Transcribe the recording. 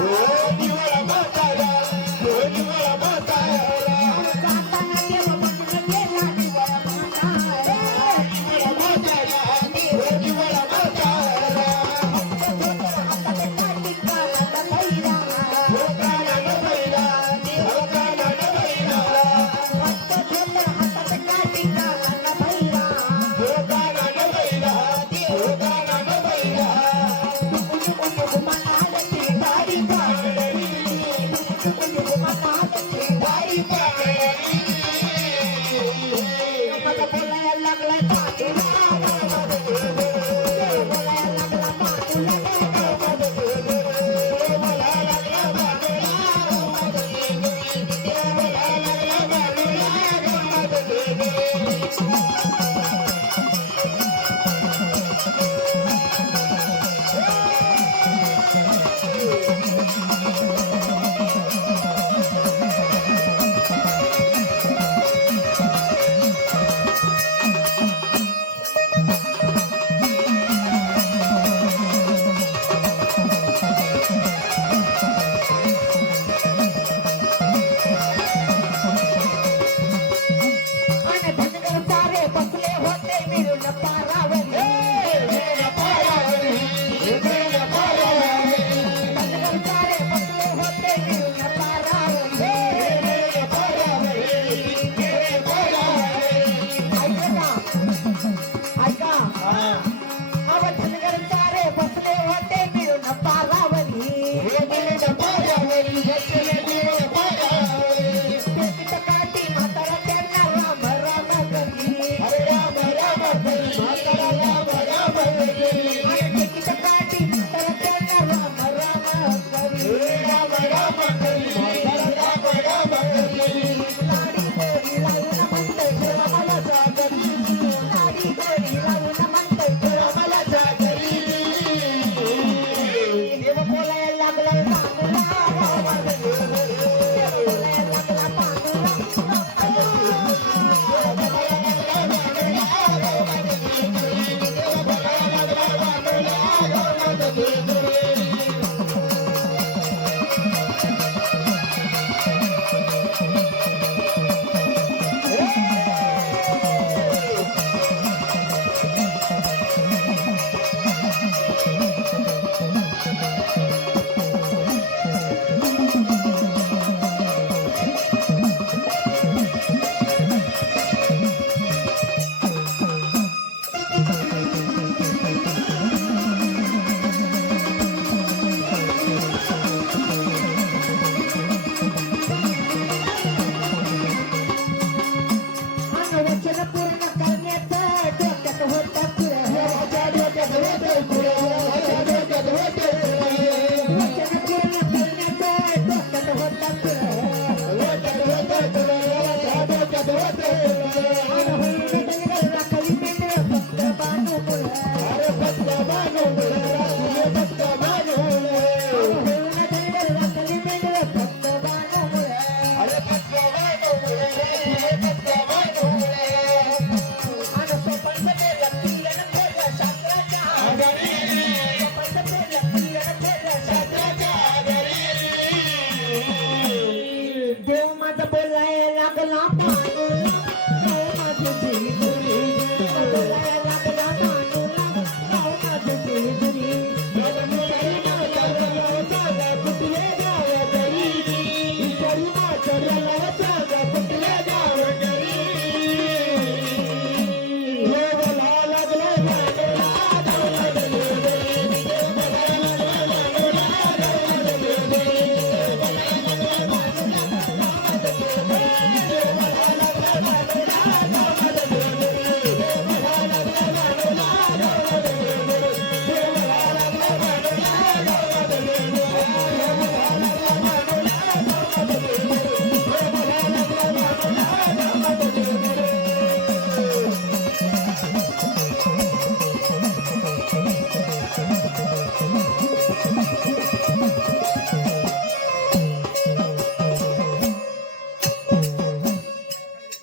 Oh, Gracias.